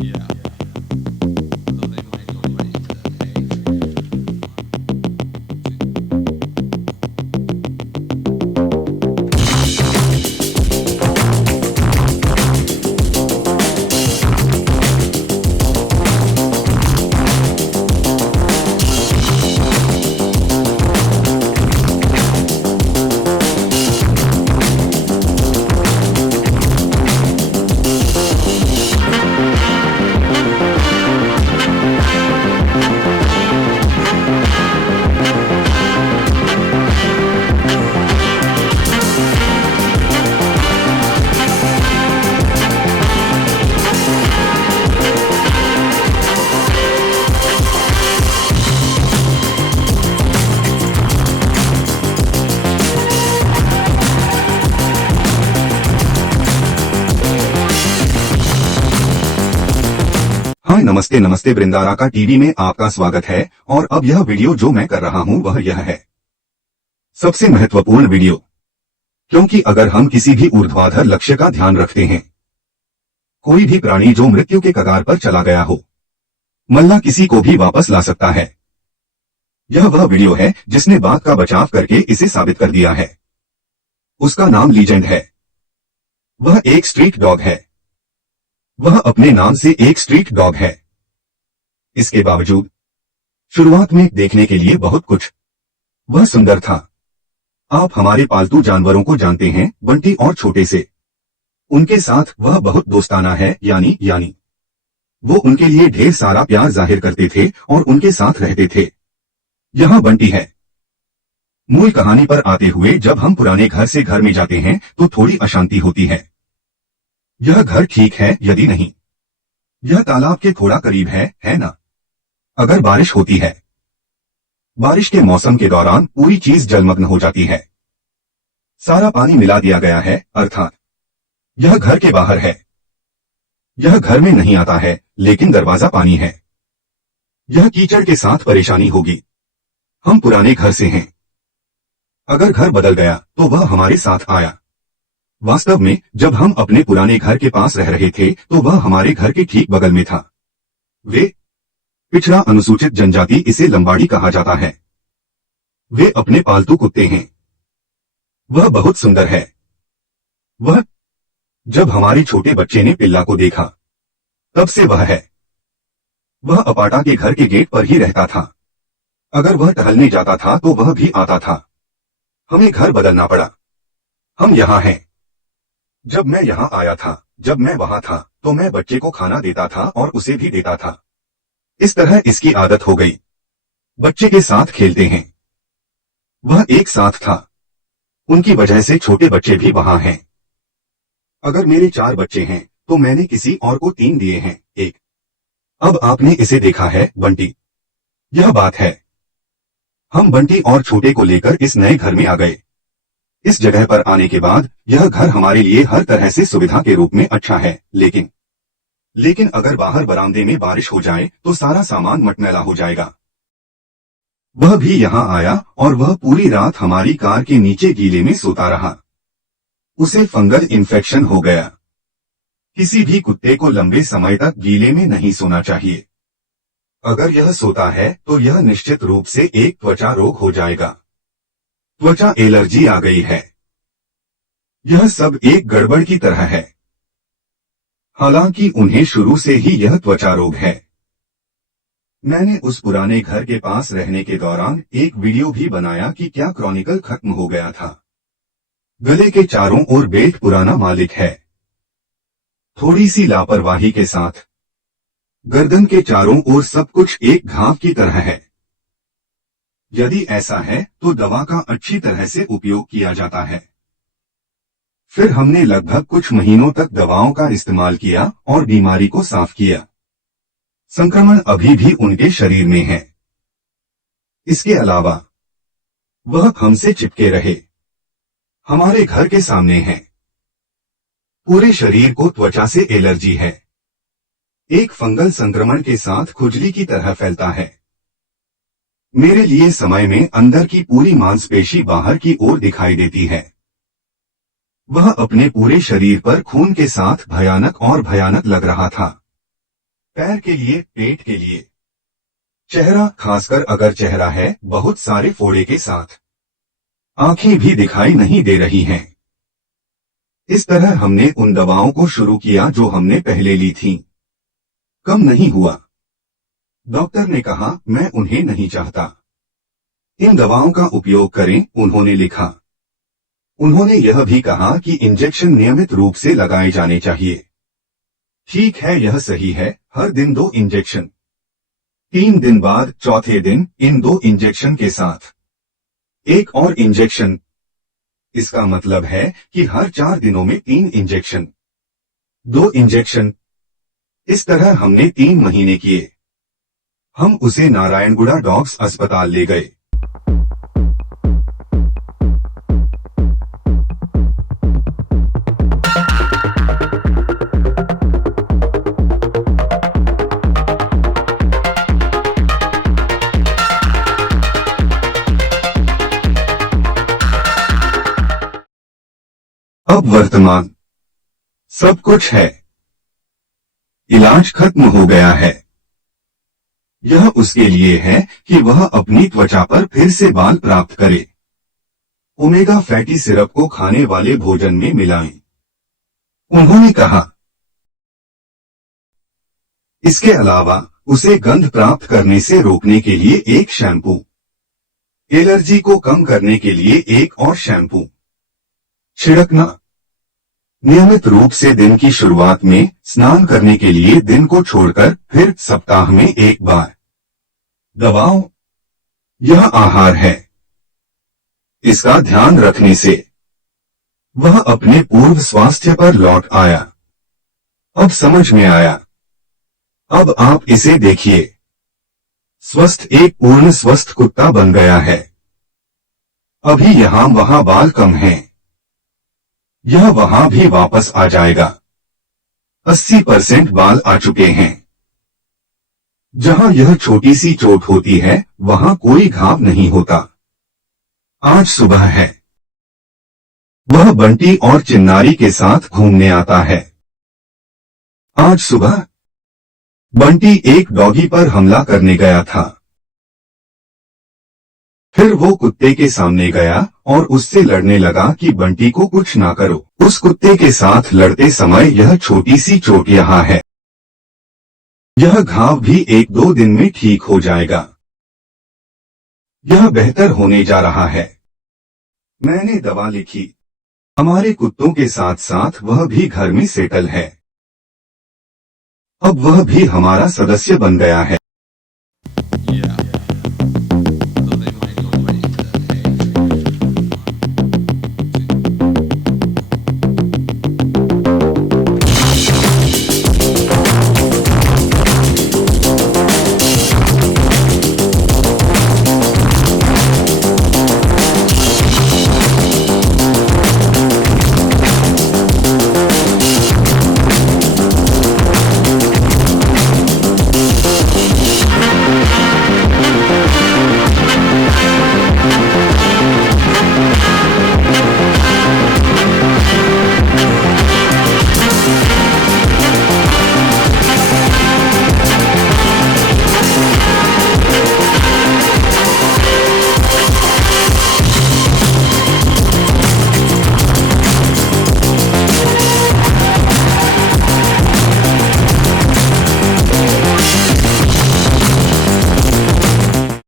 Yeah. Although they might go right to हाय नमस्ते नमस्ते वृंदारा का टीवी में आपका स्वागत है। और अब यह वीडियो जो मैं कर रहा हूं वह यह है सबसे महत्वपूर्ण वीडियो, क्योंकि अगर हम किसी भी ऊर्ध्वाधर लक्ष्य का ध्यान रखते हैं, कोई भी प्राणी जो मृत्यु के कगार पर चला गया हो, मल्ला किसी को भी वापस ला सकता है। यह वह वीडियो है जिसने बाघ का बचाव करके इसे साबित कर दिया है। उसका नाम लीजेंड है। वह एक स्ट्रीट डॉग है। वह अपने नाम से एक स्ट्रीट डॉग है। इसके बावजूद शुरुआत में देखने के लिए बहुत कुछ वह सुंदर था। आप हमारे पालतू जानवरों को जानते हैं, बंटी और छोटे से। उनके साथ वह बहुत दोस्ताना है, यानी वो उनके लिए ढेर सारा प्यार जाहिर करते थे और उनके साथ रहते थे। यहाँ बंटी है। मूल कहानी पर आते हुए, जब हम पुराने घर से घर में जाते हैं तो थोड़ी अशांति होती है। यह घर ठीक है यदि नहीं, यह तालाब के थोड़ा करीब है ना? अगर बारिश होती है, बारिश के मौसम के दौरान पूरी चीज जलमग्न हो जाती है। सारा पानी मिला दिया गया है, अर्थात यह घर के बाहर है। यह घर में नहीं आता है, लेकिन दरवाजा पानी है। यह कीचड़ के साथ परेशानी होगी। हम पुराने घर से हैं। अगर घर बदल गया तो वह हमारे साथ आया। वास्तव में जब हम अपने पुराने घर के पास रह रहे थे तो वह हमारे घर के ठीक बगल में था। वे पिछड़ा अनुसूचित जनजाति, इसे लंबाड़ी कहा जाता है। वे अपने पालतू कुत्ते हैं। वह बहुत सुंदर है। वह जब हमारे छोटे बच्चे ने पिल्ला को देखा तब से वह है। वह अपाटा के घर के गेट पर ही रहता था। अगर वह टहलने जाता था तो वह भी आता था। हमें घर बदलना पड़ा। हम यहाँ हैं। जब मैं यहाँ आया था, जब मैं वहां था, तो मैं बच्चे को खाना देता था और उसे भी देता था। इस तरह इसकी आदत हो गई। बच्चे के साथ खेलते हैं। वह एक साथ था। उनकी वजह से छोटे बच्चे भी वहां हैं। अगर मेरे 4 बच्चे हैं तो मैंने किसी और को 3 दिए हैं। एक अब आपने इसे देखा है, बंटी। यह बात है। हम बंटी और छोटे को लेकर इस नए घर में आ गए। इस जगह पर आने के बाद यह घर हमारे लिए हर तरह से सुविधा के रूप में अच्छा है, लेकिन अगर बाहर बरामदे में बारिश हो जाए तो सारा सामान मटमैला हो जाएगा। वह भी यहाँ आया और वह पूरी रात हमारी कार के नीचे गीले में सोता रहा। उसे फंगल इन्फेक्शन हो गया। किसी भी कुत्ते को लंबे समय तक गीले में नहीं सोना चाहिए। अगर यह सोता है तो यह निश्चित रूप से एक त्वचा रोग हो जाएगा। त्वचा एलर्जी आ गई है। यह सब एक गड़बड़ की तरह है। हालांकि उन्हें शुरू से ही यह त्वचा रोग है। मैंने उस पुराने घर के पास रहने के दौरान एक वीडियो भी बनाया कि क्या क्रॉनिकल खत्म हो गया था। गले के चारों ओर बेल्ट पुराना मालिक है। थोड़ी सी लापरवाही के साथ गर्दन के चारों ओर सब कुछ एक घाव की तरह है। यदि ऐसा है तो दवा का अच्छी तरह से उपयोग किया जाता है। फिर हमने लगभग कुछ महीनों तक दवाओं का इस्तेमाल किया और बीमारी को साफ किया। संक्रमण अभी भी उनके शरीर में है। इसके अलावा वह हमसे चिपके रहे। हमारे घर के सामने है। पूरे शरीर को त्वचा से एलर्जी है। एक फंगल संक्रमण के साथ खुजली की तरह फैलता है। मेरे लिए समय में अंदर की पूरी मांसपेशी बाहर की ओर दिखाई देती है। वह अपने पूरे शरीर पर खून के साथ भयानक और भयानक लग रहा था। पैर के लिए, पेट के लिए, चेहरा, खासकर अगर चेहरा है बहुत सारे फोड़े के साथ, आंखें भी दिखाई नहीं दे रही हैं। इस तरह हमने उन दवाओं को शुरू किया जो हमने पहले ली थीं। कम नहीं हुआ। डॉक्टर ने कहा मैं उन्हें नहीं चाहता। इन दवाओं का उपयोग करें, उन्होंने लिखा। उन्होंने यह भी कहा कि इंजेक्शन नियमित रूप से लगाए जाने चाहिए। ठीक है, यह सही है, हर दिन 2 इंजेक्शन। 3 दिन बाद चौथे दिन इन 2 इंजेक्शन के साथ एक और इंजेक्शन। इसका मतलब है कि हर 4 दिनों में 3 इंजेक्शन, 2 इंजेक्शन। इस तरह हमने 3 महीने किए। हम उसे नारायणगुड़ा डॉग्स अस्पताल ले गए। अब वर्तमान सब कुछ है। इलाज खत्म हो गया है। यह उसके लिए है कि वह अपनी त्वचा पर फिर से बाल प्राप्त करे। ओमेगा फैटी सिरप को खाने वाले भोजन में मिलाएं, उन्होंने कहा। इसके अलावा उसे गंध प्राप्त करने से रोकने के लिए एक शैम्पू, एलर्जी को कम करने के लिए एक और शैम्पू छिड़कना। नियमित रूप से दिन की शुरुआत में स्नान करने के लिए दिन को छोड़कर फिर सप्ताह में 1 बार। दवाओं, यह आहार है। इसका ध्यान रखने से वह अपने पूर्व स्वास्थ्य पर लौट आया। अब समझ में आया। अब आप इसे देखिए। स्वस्थ, एक पूर्ण स्वस्थ कुत्ता बन गया है। अभी यहां वहां बाल कम हैं। यह वहां भी वापस आ जाएगा। 80% बाल आ चुके हैं। जहां यह छोटी सी चोट होती है वहां कोई घाव नहीं होता। आज सुबह है। वह बंटी और चिन्नारी के साथ घूमने आता है। आज सुबह बंटी एक डॉगी पर हमला करने गया था। फिर वो कुत्ते के सामने गया और उससे लड़ने लगा कि बंटी को कुछ ना करो। उस कुत्ते के साथ लड़ते समय यह छोटी सी चोट यहाँ है। यह घाव भी 1-2 दिन में ठीक हो जाएगा। यह बेहतर होने जा रहा है। मैंने दवा लिखी। हमारे कुत्तों के साथ साथ वह भी घर में सेटल है। अब वह भी हमारा सदस्य बन गया है।